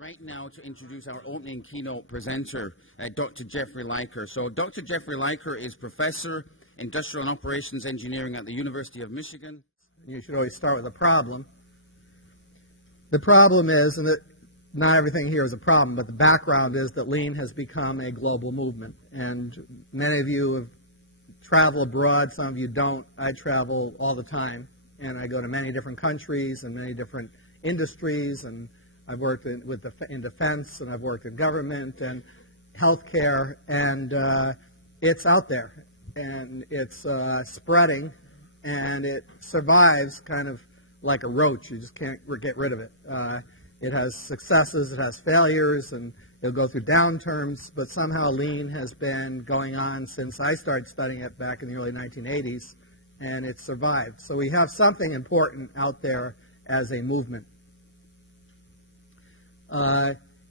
right now to introduce our opening keynote presenter, Dr. Jeffrey Leiker. So Dr. Jeffrey Leiker is Professor, Industrial and Operations Engineering at the University of Michigan. You should always start with a problem. The problem is, and not everything here is a problem, but the background is that lean has become a global movement. And many of you have traveled abroad, some of you don't. I travel all the time, and I go to many different countries and many different industries, and I've worked in defense, and I've worked in government and healthcare, and it's out there, and it's spreading, and it survives kind of like a roach. You just can't get rid of it. It has successes, it has failures, and it'll go through downturns, but somehow lean has been going on since I started studying it back in the early 1980s, and it's survived. So we have something important out there as a movement.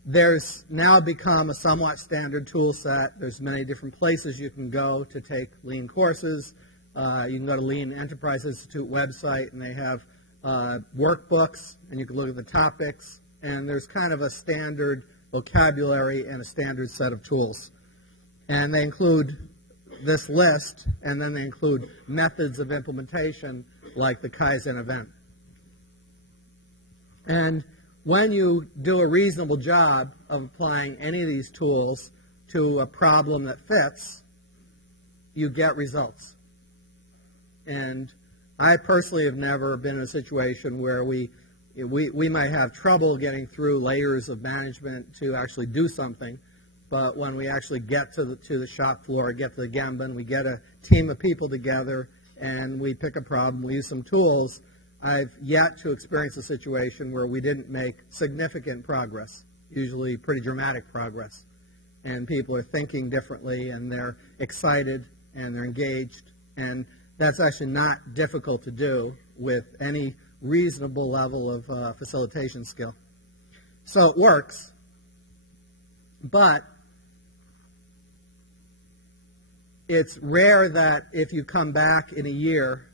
There's now become a somewhat standard tool set. There's many different places you can go to take lean courses. You can go to Lean Enterprise Institute website, and they have workbooks, and you can look at the topics, and there's kind of a standard vocabulary and a standard set of tools. And they include this list, and then they include methods of implementation like the Kaizen event. And when you do a reasonable job of applying any of these tools to a problem that fits, you get results. And I personally have never been in a situation where we might have trouble getting through layers of management to actually do something, but when we actually get to the shop floor, get to the gemba, and we get a team of people together, and we pick a problem, we use some tools, I've yet to experience a situation where we didn't make significant progress, usually pretty dramatic progress. And people are thinking differently, and they're excited, and they're engaged, and that's actually not difficult to do with any reasonable level of facilitation skill. So it works, but it's rare that if you come back in a year,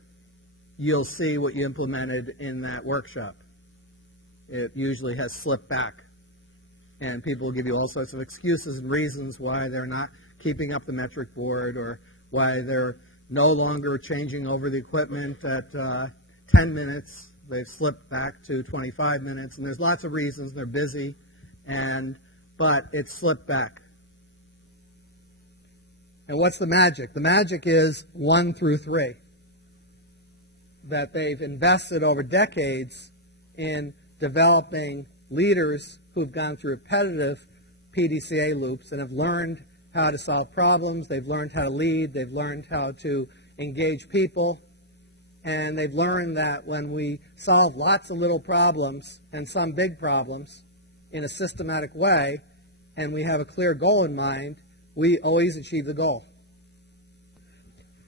you'll see what you implemented in that workshop. It usually has slipped back. And people will give you all sorts of excuses and reasons why they're not keeping up the metric board, or why they're no longer changing over the equipment at 10 minutes. They've slipped back to 25 minutes. And there's lots of reasons. They're busy, but it's slipped back. And what's the magic? The magic is 1 through 3. That they've invested over decades in developing leaders who've gone through repetitive PDCA loops and have learned how to solve problems, they've learned how to lead, they've learned how to engage people, and they've learned that when we solve lots of little problems and some big problems in a systematic way, and we have a clear goal in mind, we always achieve the goal.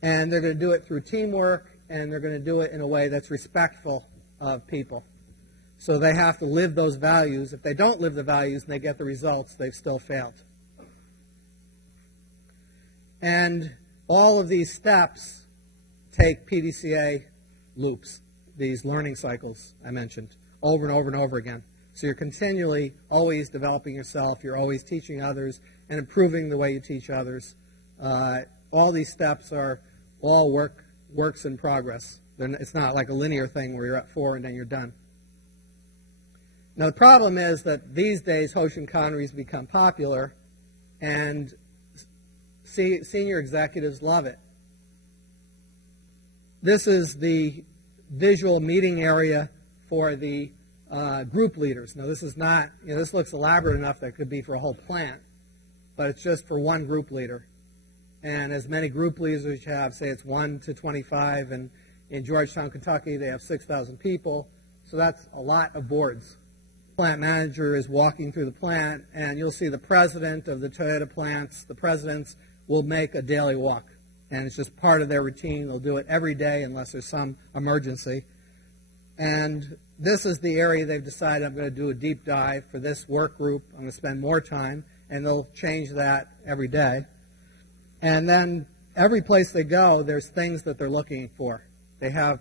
And they're going to do it through teamwork, and they're going to do it in a way that's respectful of people. So they have to live those values. If they don't live the values and they get the results, they've still failed. And all of these steps take PDCA loops, these learning cycles I mentioned, over and over and over again. So you're continually always developing yourself, you're always teaching others and improving the way you teach others. All these steps are all works in progress. It's not like a linear thing where you're at 4 and then you're done. Now the problem is that these days Hoshin Kanri's become popular, and senior executives love it. This is the visual meeting area for the group leaders. Now this is not, this looks elaborate enough that it could be for a whole plant, but it's just for one group leader. And as many group leaders as you have, say it's 1 to 25, and in Georgetown, Kentucky, they have 6,000 people, so that's a lot of boards. The plant manager is walking through the plant, and you'll see the president of the Toyota plants, the presidents will make a daily walk, and it's just part of their routine. They'll do it every day unless there's some emergency. And this is the area they've decided I'm going to do a deep dive for this work group. I'm going to spend more time, and they'll change that every day. And then every place they go, there's things that they're looking for. They have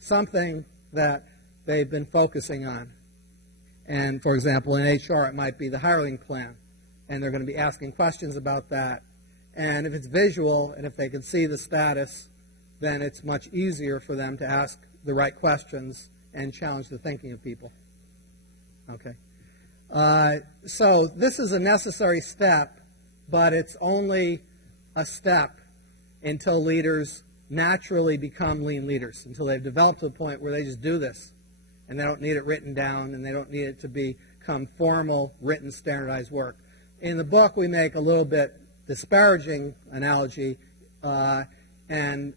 something that they've been focusing on. And, for example, in HR, it might be the hiring plan, and they're going to be asking questions about that. And if it's visual, and if they can see the status, then it's much easier for them to ask the right questions and challenge the thinking of people. Okay. So this is a necessary step, but it's only a step until leaders naturally become lean leaders, until they've developed to a point where they just do this, and they don't need it written down, and they don't need it to become formal, written, standardized work. In the book, we make a little bit disparaging analogy and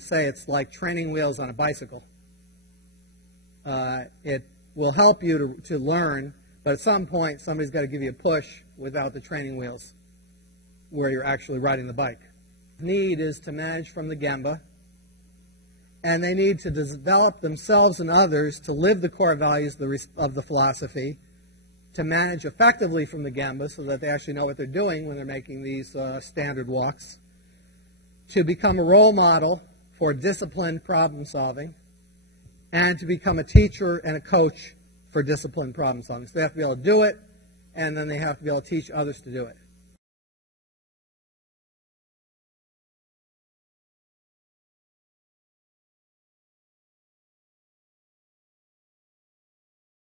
say it's like training wheels on a bicycle. It will help you to learn, but at some point, somebody's got to give you a push without the training wheels where you're actually riding the bike. Need is to manage from the gemba, and they need to develop themselves and others to live the core values of the philosophy, to manage effectively from the gemba so that they actually know what they're doing when they're making these standard walks, to become a role model for disciplined problem solving, and to become a teacher and a coach for disciplined problem solving. So they have to be able to do it, and then they have to be able to teach others to do it.